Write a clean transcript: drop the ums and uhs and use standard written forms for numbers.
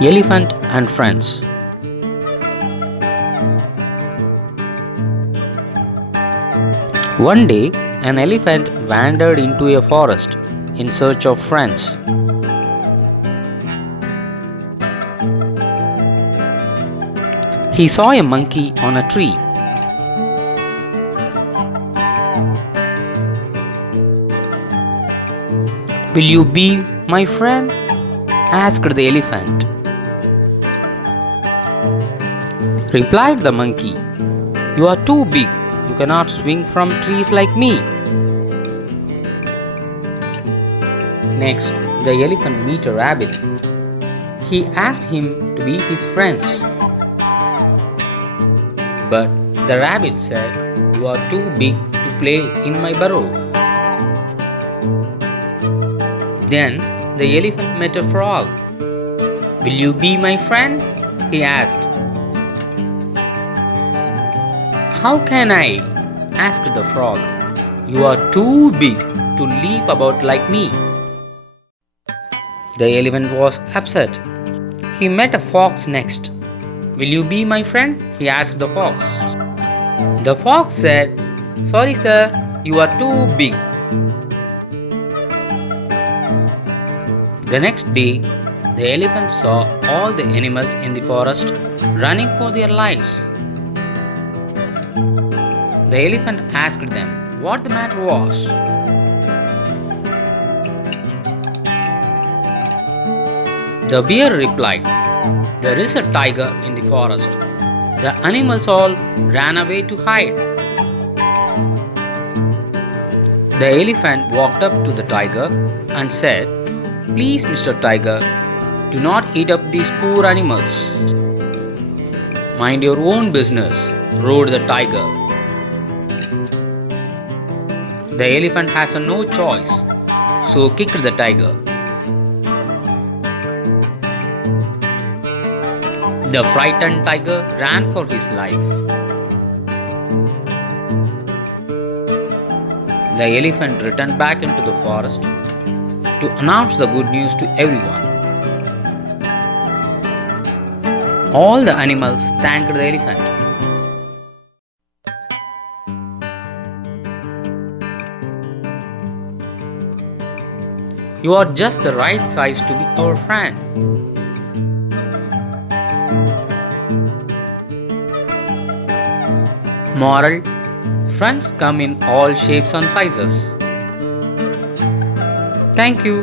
Elephant and Friends. One day, an elephant wandered into a forest in search of friends. He saw a monkey on a tree. "Will you be my friend?" asked the elephant. Replied the monkey, "You are too big. You cannot swing from trees like me." Next, the elephant met a rabbit. He asked him to be his friend. But the rabbit said, "You are too big to play in my burrow." Then the elephant met a frog. "Will you be my friend?" he asked. "How can I?" asked the frog. "You are too big to leap about like me." The elephant was upset. He met a fox next. "Will you be my friend?" he asked the fox. The fox said, "Sorry sir, you are too big." The next day, the elephant saw all the animals in the forest running for their lives. The elephant asked them what the matter was. The bear replied, "There is a tiger in the forest. The animals all ran away to hide." The elephant walked up to the tiger and said, "Please, Mr. Tiger, do not eat up these poor animals." "Mind your own business," roared the tiger. The elephant has no choice, so kicked the tiger. The frightened tiger ran for his life. The elephant returned back into the forest to announce the good news to everyone. All the animals thanked the elephant. You are just the right size to be our friend. Moral: friends come in all shapes and sizes. Thank you.